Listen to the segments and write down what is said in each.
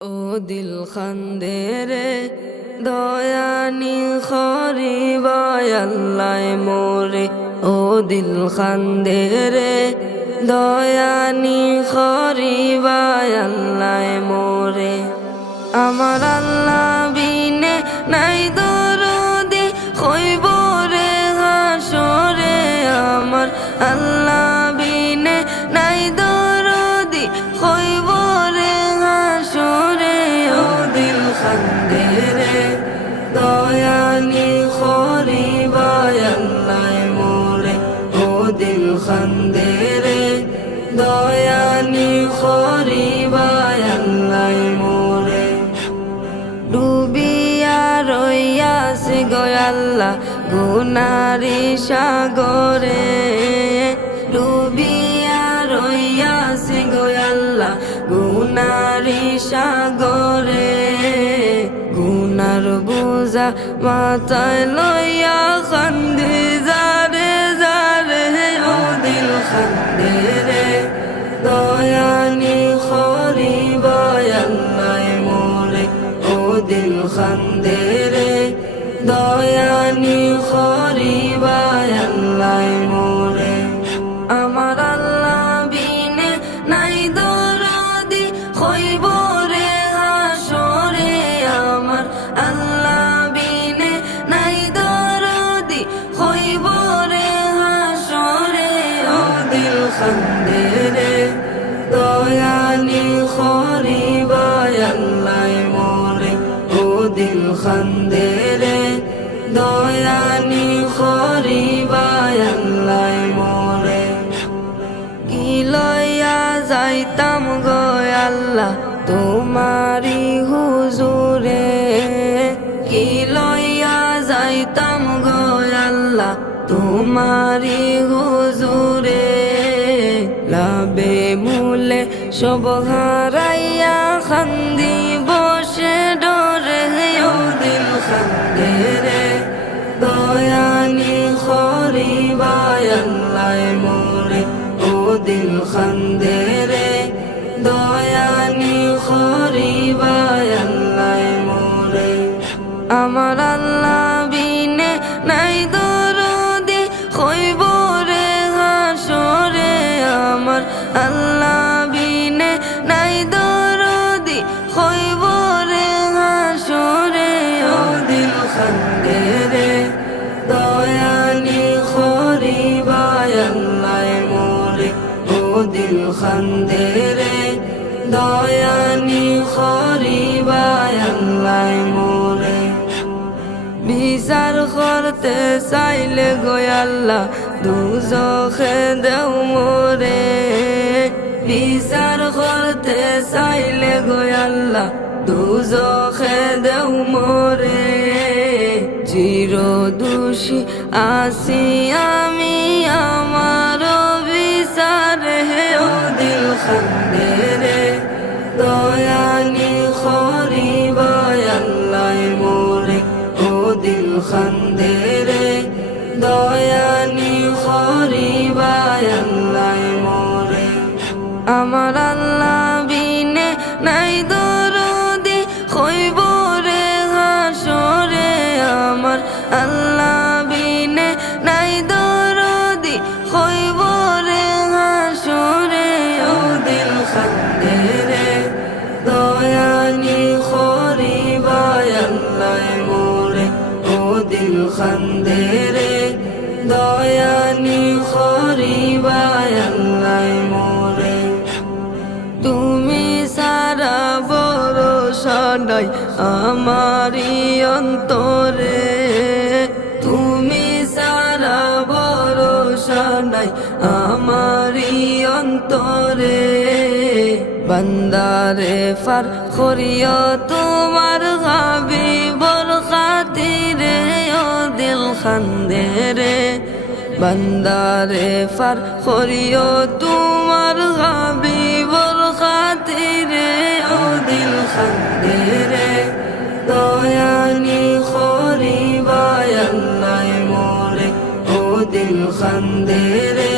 ও দিল খান্দে রে দয়ানি খরিবায় আল্লাহ মোরে। ও দিল খান্দে রে দয়ানি খরিবায় আল্লাহ মোরে। আমার আল্লাহ বিনে নাই দরদি হইব রে হাসরে। আমার আল্লাহ বিনে নাই দরদি হইব রে হাসরে। ও দিল খান্দে রে দয়ানি খরিবায় আল্লাহ মোরে। ও দিল খান্দে রে দয়ানি খরিবায় আল্লাহ মোরে। ডুবিয়া রইয়াছে গয়াল্লা গুনারি সাগরে। ডুবিয়া রইয়াছে গয়াল্লা গুনারি সাগরে। গুনার বোঝা মাথায় লইয়া খান্দি যারে যারে। ও দিল খান্দে রে দয়ানি খরিবায় আল্লাহ মোরে। ও দিল খান্দে রে দয়ানি খরিবায় আল্লাহ মোরে। আমার আল্লাহ বিনে নাই দরদি হইব রে হাসরে। আমার আল্লাহ বিনে নাই দরদি হইব রে হাসরে। ও দিল খান্দে রে দয়ানি খরিবায় আল্লাহ মোরে। ও দিল খান্দে রে দয়ানি খরিবায় আল্লাহ মোরে। কি লইয়া যাইতাম গো আল্লাহ তোমারি হুজুরে। কি লইয়া যাইতাম গো আল্লাহ তোমারি হুজুরে। লাভে মূলে সব হারাইয়া খান্দি বসে ডরে। ও দিল খান্দে রে দয়ানি খরিবায় আল্লাহ মোরে। ও দিল খান্দে রে দয়ানি খরিবায় আল্লাহ মোরে। আমার আল্লাহ বিনে নাই দরদি হইব রে হাসরে। আমার আল্লাহ বিনে নাই দরদি হইব রে হাসরে। ও দিল খান্দে রে দয়ানি খরিবায় আল্লাহ মোরে। ও দিল খান্দে রে দয়ানি খরিবায় আল্লাহ মোরে। বিচার করতে চাইলে গো আল্লাহ দুজখে দেও মোরে। বিচার করতে চাইলে গো আল্লাহ দুজখে দেও মোরে। চির দোষী আসি আমি আমার বিচারে। ও দিল খান্দে রে দয়ানি খরিবায় আল্লাহ মোরে। ও দিল খান্দে রে দয়ানি খরিবায় আল্লাহ মোরে। আমার আল্লাহ বিনে নাই দরদি হইব রে হাসরে। আমার আল্লাহ বিনে নাই দরদি হইব রে হাসরে। ও দিল খান্দে রে দয়ানি খরিবায় আল্লাহ মোরে। ও দিল খান্দে রে দয়ানি খরিবায় আল্লাহ মোরে। তুমি সারা ভরসা নাই আমারি অন্তরে। তুমি সারা ভরসা নাই আমারি অন্তরে। বান্দারে ফার করিও তোমার হাবিবর খাতিরে। ও দিল খান্দে রে বান্দারে ফার করিও তোমার হাবিবর খাতিরে। ও দিল খান্দে রে দয়ানি খরিবায় আল্লাহ মোরে। ও দিল খান্দে রে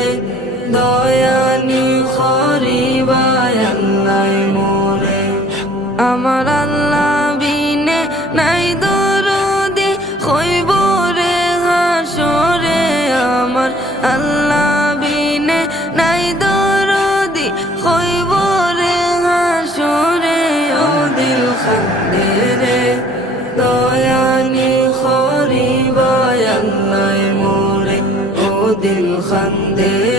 দয়ানি খরিবায় আল্লাহ মোরে। আমার আল্লাহ বিনে নাই দরদি হইব রে হাসরে আমার আল্লাহ বিনে নাই দরদি হইব রে হাসরে ও দিল খান্দে রে দয়ানি খরিবায় আল্লাহ মোরে ও দিল খান্দে